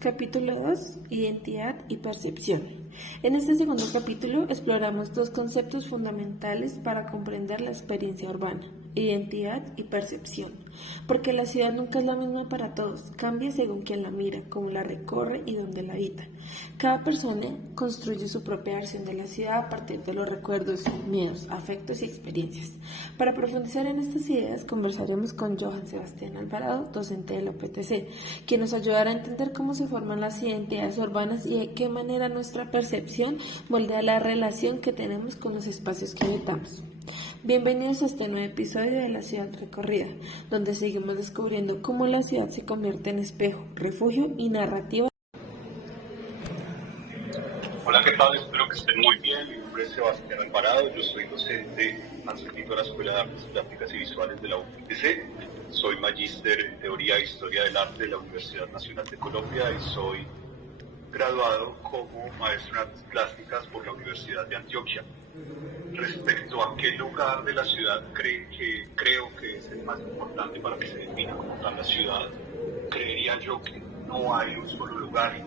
Capítulo 2. Identidad y percepción. En este segundo capítulo exploramos dos conceptos fundamentales para comprender la experiencia urbana: identidad y percepción, porque la ciudad nunca es la misma para todos, cambia según quien la mira, cómo la recorre y dónde la habita. Cada persona construye su propia versión de la ciudad a partir de los recuerdos, miedos, afectos y experiencias. Para profundizar en estas ideas, conversaremos con Johan Sebastián Alvarado, docente de la UPTC, quien nos ayudará a entender cómo se forman las identidades urbanas y de qué manera nuestra percepción moldea la relación que tenemos con los espacios que habitamos. Bienvenidos a este nuevo episodio de La Ciudad Recorrida, donde seguimos descubriendo cómo la ciudad se convierte en espejo, refugio y narrativa. Hola, ¿qué tal? Espero que estén muy bien. Mi nombre es Sebastián Alvarado, yo soy docente adscrito a la Escuela de Artes Plásticas y Visuales de la UPTC. Soy magíster en Teoría e Historia del Arte de la Universidad Nacional de Colombia y soy graduado como maestro en Artes Plásticas por la Universidad de Antioquia. Respecto a qué lugar de la ciudad creo que es el más importante para que se defina como tal la ciudad, creería yo que no hay un solo lugar.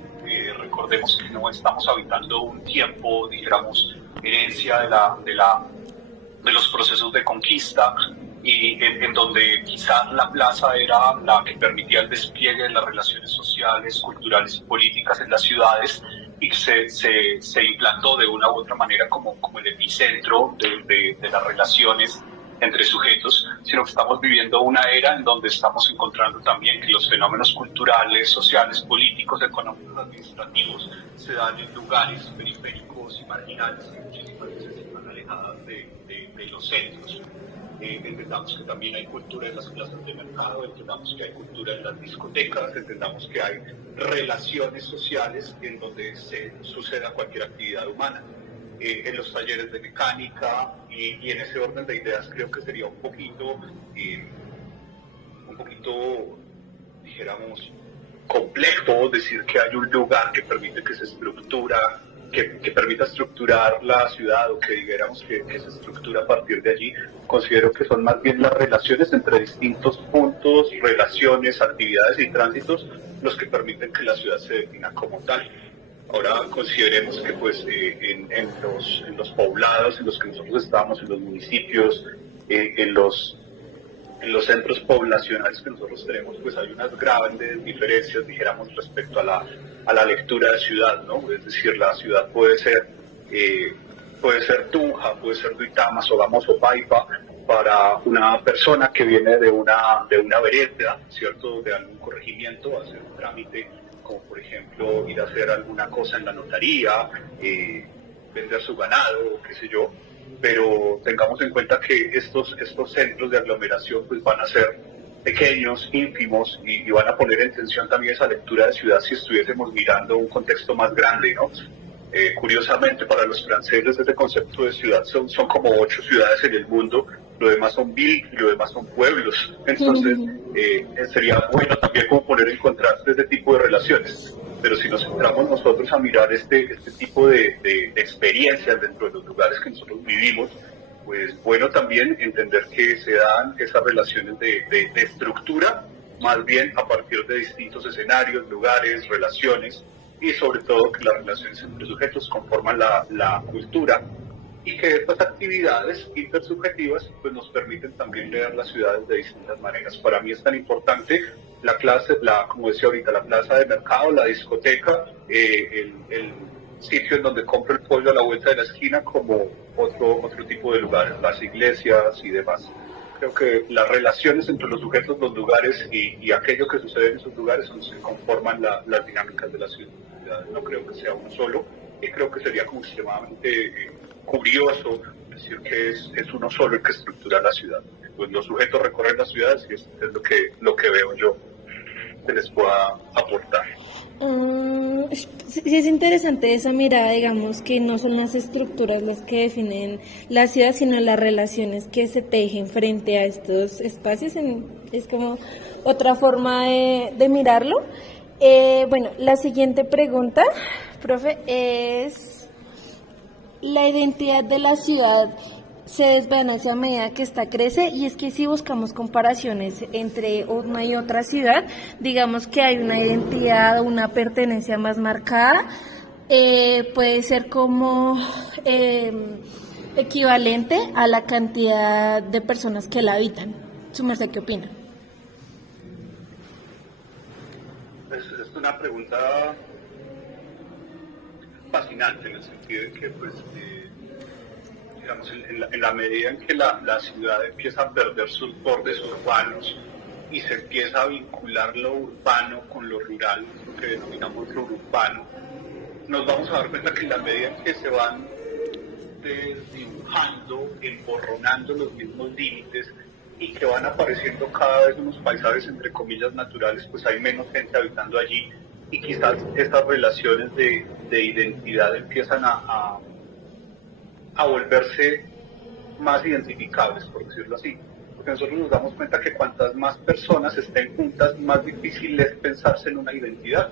Recordemos que no estamos habitando un tiempo, dijéramos, herencia de los procesos de conquista, y en donde quizás la plaza era la que permitía el despliegue de las relaciones sociales, culturales y políticas en las ciudades, y se implantó de una u otra manera como el epicentro de las relaciones entre sujetos, sino que estamos viviendo una era en donde estamos encontrando también que los fenómenos culturales, sociales, políticos, económicos, administrativos se dan en lugares periféricos y marginales que muchísimas veces están alejadas de los centros. Entendamos que también hay cultura en las plazas de mercado, entendamos que hay cultura en las discotecas, entendamos que hay relaciones sociales en donde se suceda cualquier actividad humana. En los talleres de mecánica y en ese orden de ideas creo que sería un poquito, dijéramos, complejo decir que hay un lugar que permite que se estructura, que permita estructurar la ciudad, o que digamos que se estructura a partir de allí. Considero que son más bien las relaciones entre distintos puntos, relaciones, actividades y tránsitos los que permiten que la ciudad se defina como tal. Ahora consideremos que pues en los poblados en los que nosotros estamos, en los municipios, en los centros poblacionales que nosotros tenemos, pues hay unas grandes diferencias, dijéramos, respecto a la lectura de ciudad, ¿no? Es decir, la ciudad puede ser Tunja, puede ser Duitama, Sogamos o Paipa para una persona que viene de una vereda, ¿cierto?, de algún corregimiento, hacer un trámite, como por ejemplo ir a hacer alguna cosa en la notaría, vender su ganado, qué sé yo. Pero tengamos en cuenta que estos centros de aglomeración pues van a ser pequeños, ínfimos, y van a poner en tensión también esa lectura de ciudad si estuviésemos mirando un contexto más grande, ¿no? Curiosamente, para los franceses ese concepto de ciudad son como 8 ciudades en el mundo, lo demás son villes y lo demás son pueblos. Entonces sería bueno también como poner en contraste este tipo de relaciones. Pero si nos centramos nosotros a mirar este tipo de experiencias dentro de los lugares que nosotros vivimos, pues bueno también entender que se dan esas relaciones de estructura, más bien a partir de distintos escenarios, lugares, relaciones, y sobre todo que las relaciones entre sujetos conforman la cultura, y que estas actividades intersubjetivas pues nos permiten también leer las ciudades de distintas maneras. Para mí es tan importante como decía ahorita, la plaza de mercado, la discoteca, el sitio en donde compro el pollo a la vuelta de la esquina, como otro tipo de lugares, las iglesias y demás. Creo que las relaciones entre los sujetos, los lugares y aquello que sucede en esos lugares son los que conforman las dinámicas de la ciudad. No creo que sea uno solo, y creo que sería como extremadamente curioso decir que es uno solo el que estructura la ciudad. Pues los sujetos recorren las ciudades y es lo que veo yo que les pueda aportar. Sí, es interesante esa mirada, digamos, que no son las estructuras las que definen la ciudad, sino las relaciones que se tejen frente a estos espacios. Es como otra forma de mirarlo. Bueno, la siguiente pregunta, profe, es: ¿la identidad de la ciudad se desvanece a medida que esta crece, y es que si buscamos comparaciones entre una y otra ciudad, digamos que hay una identidad, una pertenencia más marcada, puede ser como equivalente a la cantidad de personas que la habitan. Su merced, ¿qué opina? Es una pregunta fascinante en el sentido de que, pues, digamos, en la medida en que la ciudad empieza a perder sus bordes urbanos y se empieza a vincular lo urbano con lo rural, lo que denominamos urbano, nos vamos a dar cuenta que en la medida en que se van desdibujando, emborronando los mismos límites y que van apareciendo cada vez unos paisajes entre comillas naturales, pues hay menos gente habitando allí y quizás estas relaciones de identidad empiezan a volverse más identificables, por decirlo así. Porque nosotros nos damos cuenta que cuantas más personas estén juntas, más difícil es pensarse en una identidad.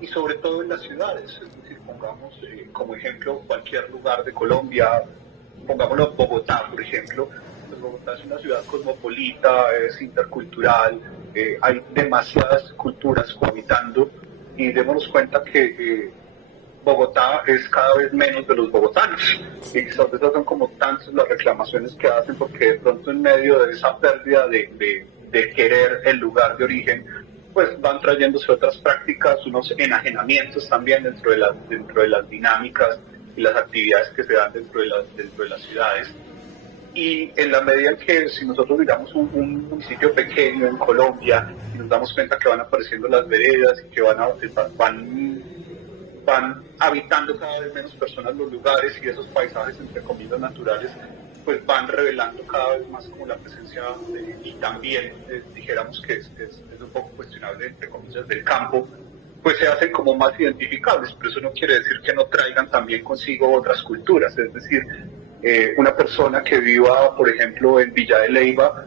Y sobre todo en las ciudades, es decir, pongamos como ejemplo cualquier lugar de Colombia, pongámoslo Bogotá, por ejemplo. Pues Bogotá es una ciudad cosmopolita, es intercultural, hay demasiadas culturas cohabitando y démonos cuenta que Bogotá es cada vez menos de los bogotanos. Y quizás esas son como tantas las reclamaciones que hacen, porque de pronto en medio de esa pérdida de querer el lugar de origen, pues van trayéndose otras prácticas, unos enajenamientos también dentro de las dinámicas y las actividades que se dan dentro de las ciudades. Y en la medida en que, si nosotros miramos un municipio pequeño en Colombia y nos damos cuenta que van apareciendo las veredas y que van habitando cada vez menos personas los lugares, y esos paisajes entre comillas naturales pues van revelando cada vez más como la presencia y también dijéramos que es un poco cuestionable entre comillas del campo, pues se hacen como más identificables, pero eso no quiere decir que no traigan también consigo otras culturas. Es decir, una persona que viva por ejemplo en Villa de Leyva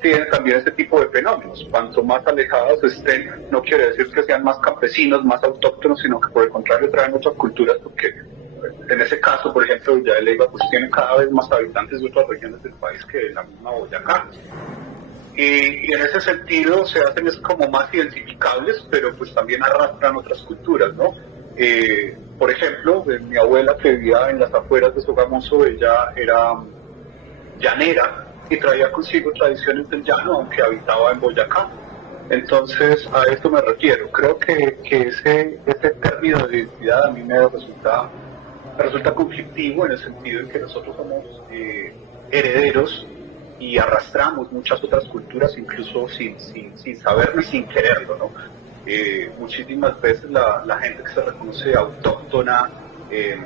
tiene también este tipo de fenómenos. Cuanto más alejados estén, no quiere decir que sean más campesinos, más autóctonos, sino que por el contrario traen otras culturas, porque en ese caso, por ejemplo, Villa de Leyva pues tiene cada vez más habitantes de otras regiones del país que de la misma Boyacá. Y en ese sentido se hacen es como más identificables, pero pues también arrastran otras culturas, ¿no? Por ejemplo, mi abuela, que vivía en las afueras de Sogamoso, ella era llanera y traía consigo tradiciones del llano, aunque habitaba en Boyacá. Entonces, a esto me refiero. Creo que ese término de identidad a mí me resulta conflictivo, en el sentido en que nosotros somos herederos y arrastramos muchas otras culturas, incluso sin saberlo y sin quererlo, ¿no? Muchísimas veces la gente que se reconoce autóctona, que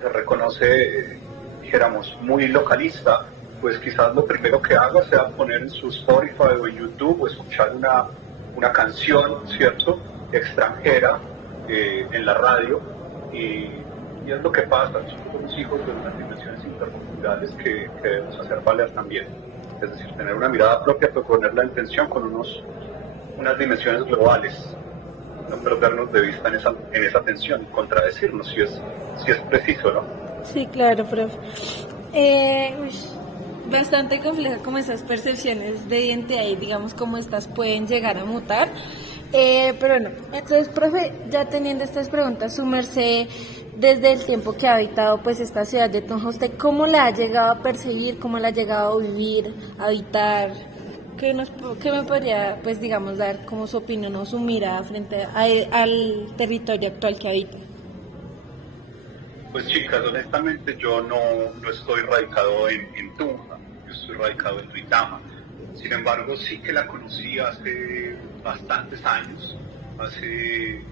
se reconoce, dijéramos, muy localista, pues quizás lo primero que haga sea poner en su Spotify o en YouTube o escuchar una canción, ¿cierto?, extranjera en la radio, y es lo que pasa. Nosotros somos hijos de unas dimensiones interculturales que debemos hacer valer también. Es decir, tener una mirada propia, pero ponerla en tensión con unas dimensiones globales, no perdernos de vista en esa tensión, contradecirnos si es preciso, ¿no? Sí, claro, profe. Bastante compleja como esas percepciones de identidad y digamos cómo estas pueden llegar a mutar. Pero bueno, entonces, profe, ya teniendo estas preguntas, su merced, desde el tiempo que ha habitado pues esta ciudad de Tunja, ¿usted cómo la ha llegado a percibir, cómo la ha llegado a vivir, a habitar? ¿Qué me podría, pues digamos, dar como su opinión o su mirada frente al territorio actual que habita? Pues chicas, honestamente yo no estoy radicado en Tunja, yo estoy radicado en Duitama. Sin embargo, sí que la conocí hace bastantes años, hace,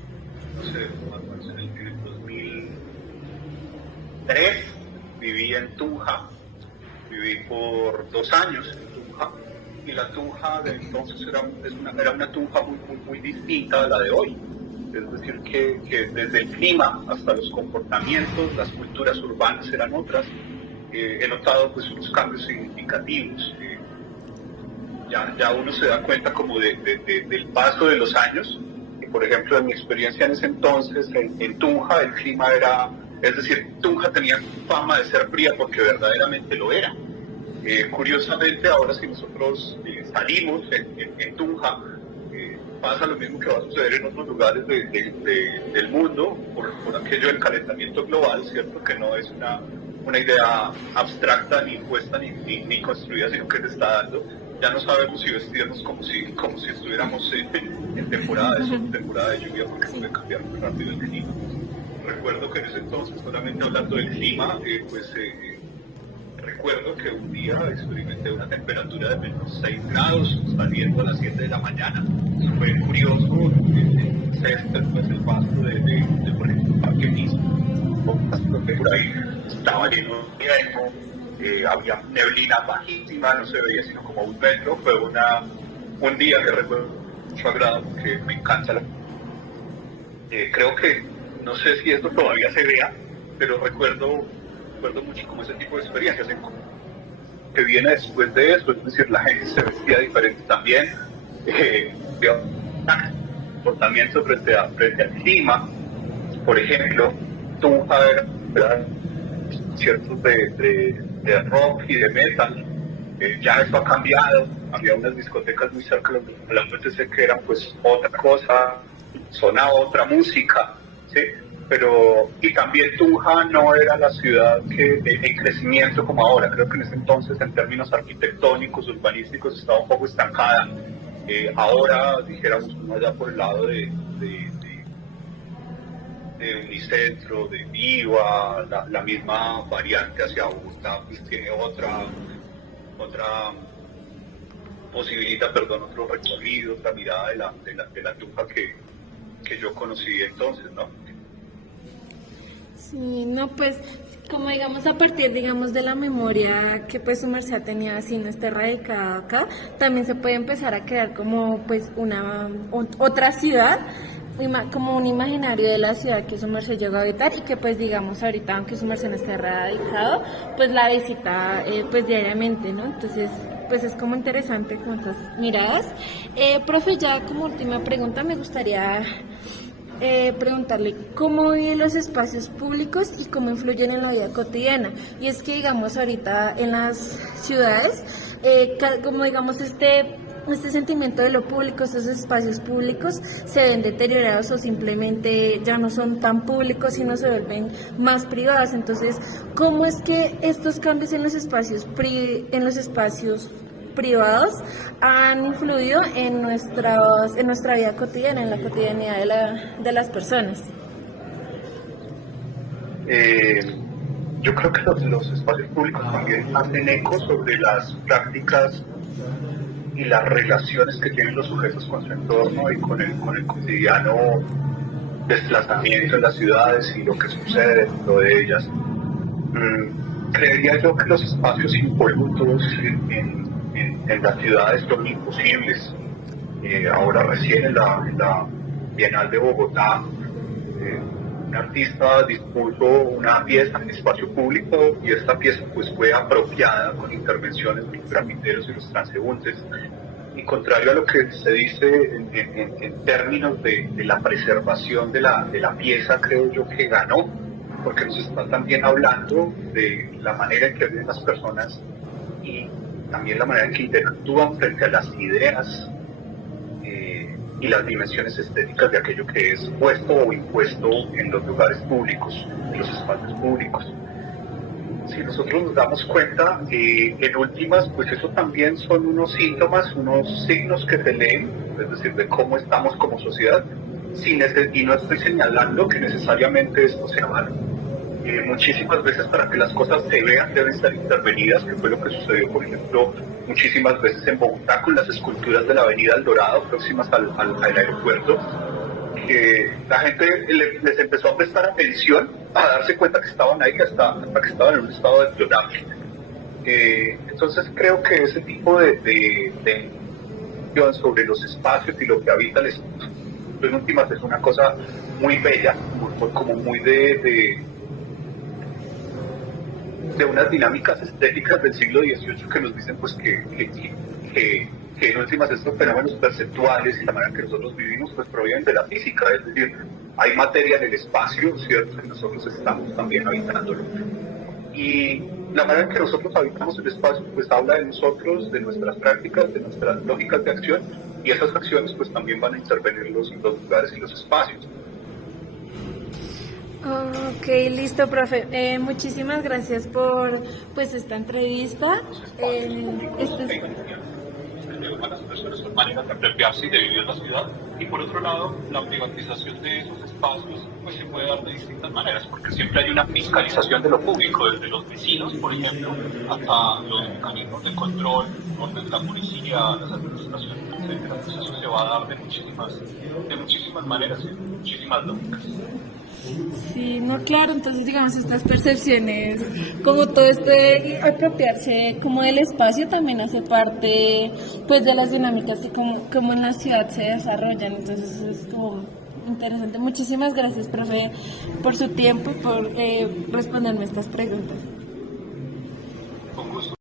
no sé, más o menos en el 2003, viví en Tunja, viví por 2 años en Tunja, y la Tunja de entonces era una Tunja muy distinta a la de hoy. Es decir, que desde el clima hasta los comportamientos, las culturas urbanas eran otras. He notado pues unos cambios significativos. Ya uno se da cuenta como del paso de los años. Por ejemplo, en mi experiencia en ese entonces, en Tunja, el clima era Es decir, Tunja tenía fama de ser fría porque verdaderamente lo era. Curiosamente, ahora si nosotros salimos en Tunja, pasa lo mismo que va a suceder en otros lugares del mundo por aquello del calentamiento global, ¿cierto? Que no es una idea abstracta ni impuesta ni construida, sino que se está dando. Ya no sabemos si vestirnos como si estuviéramos en temporada de sol, temporada de lluvia, porque puede cambiar muy rápido el clima. Recuerdo que en ese entonces, solamente hablando del clima, recuerdo que un día experimenté una temperatura de menos 6 grados saliendo a las 7 de la mañana. Fue curioso, el césped, pues el pasto de por ejemplo, el parque mismo, que por ahí estaba lleno de hielo, había neblina bajísima, no se veía sino como 1 metro. Fue un día que recuerdo mucho agrado porque me encanta creo que, no sé si esto todavía se vea, pero recuerdo mucho como ese tipo de experiencias que viene después de eso, es decir, la gente se vestía diferente también, comportamiento frente al clima. Por ejemplo, Tunja era conciertos de rock y de metal, ya eso ha cambiado. Había unas discotecas muy cerca de la UTC que eran pues otra cosa, sonaba otra música, ¿sí? Pero, y también Tunja no era la ciudad en crecimiento como ahora. Creo que en ese entonces, en términos arquitectónicos, urbanísticos, estaba un poco estancada. Ahora, dijéramos, uno allá por el lado de Unicentro, de Viva, la misma variante hacia Bogotá, pues tiene otra posibilidad, otro recorrido, otra mirada de la Tunja que yo conocí entonces, ¿no? Sí, no, pues, como digamos, a partir, digamos, de la memoria que pues su merced tenía, así no esté radicada acá, también se puede empezar a crear como pues otra ciudad, como un imaginario de la ciudad que su merced llegó a habitar y que pues digamos ahorita, aunque su merced no esté radicado, pues la visita pues diariamente, ¿no? Entonces, pues es como interesante con esas miradas. Profe, ya como última pregunta me gustaría preguntarle cómo viven los espacios públicos y cómo influyen en la vida cotidiana. Y es que, digamos, ahorita en las ciudades, como digamos este sentimiento de lo público, estos espacios públicos se ven deteriorados o simplemente ya no son tan públicos, sino se vuelven más privados. Entonces, ¿cómo es que estos cambios en los espacios privados han influido en nuestra vida cotidiana, en la cotidianidad de las personas? Yo creo que los espacios públicos también hacen eco sobre las prácticas y las relaciones que tienen los sujetos con su entorno y con el cotidiano desplazamiento en las ciudades y lo que sucede dentro de ellas. Creería yo que los espacios impolutos en las ciudades son imposibles. Ahora recién en la Bienal de Bogotá, un artista dispuso una pieza en espacio público y esta pieza pues fue apropiada con intervenciones de los grafiteros y los transeúntes. Y contrario a lo que se dice en términos de la preservación de la pieza, creo yo que ganó, porque nos está también hablando de la manera en que viven las personas y también la manera en que interactúan frente a las ideas y las dimensiones estéticas de aquello que es puesto o impuesto en los lugares públicos, en los espacios públicos. Si nosotros nos damos cuenta, en últimas, pues eso también son unos síntomas, unos signos que se leen, es decir, de cómo estamos como sociedad, y no estoy señalando que necesariamente esto sea malo. Muchísimas veces para que las cosas se vean deben estar intervenidas, que fue lo que sucedió, por ejemplo, muchísimas veces en Bogotá con las esculturas de la Avenida El Dorado, próximas al aeropuerto, que la gente les empezó a prestar atención, a darse cuenta que estaban ahí, hasta que estaban en un estado deplorable. Entonces creo que ese tipo de sobre los espacios y lo que habita el espacio, en últimas es una cosa muy bella, como muy de unas dinámicas estéticas del siglo XVIII que nos dicen pues que en últimas estos fenómenos perceptuales y la manera en que nosotros vivimos pues provienen de la física, es decir, hay materia en el espacio, ¿cierto? Y nosotros estamos también habitándolo. Y la manera en que nosotros habitamos el espacio pues habla de nosotros, de nuestras prácticas, de nuestras lógicas de acción, y esas acciones pues también van a intervenir en los lugares y los espacios. Ok, listo, profe. Muchísimas gracias por pues esta entrevista. Las personas son maneras de apropiarse y de vivir la ciudad, y por otro lado la privatización de esos espacios pues se puede dar de distintas maneras, porque siempre hay una fiscalización de lo público, desde los vecinos por ejemplo hasta los mecanismos de control, desde la policía, las administraciones, etcétera. Entonces eso se va a dar de muchísimas maneras y de muchísimas lógicas. Sí, no, claro, entonces digamos estas percepciones, como todo este apropiarse como del espacio también hace parte pues de las dinámicas y como en la ciudad se desarrollan, entonces es como interesante. Muchísimas gracias, profe, por su tiempo, por responderme estas preguntas. Con gusto.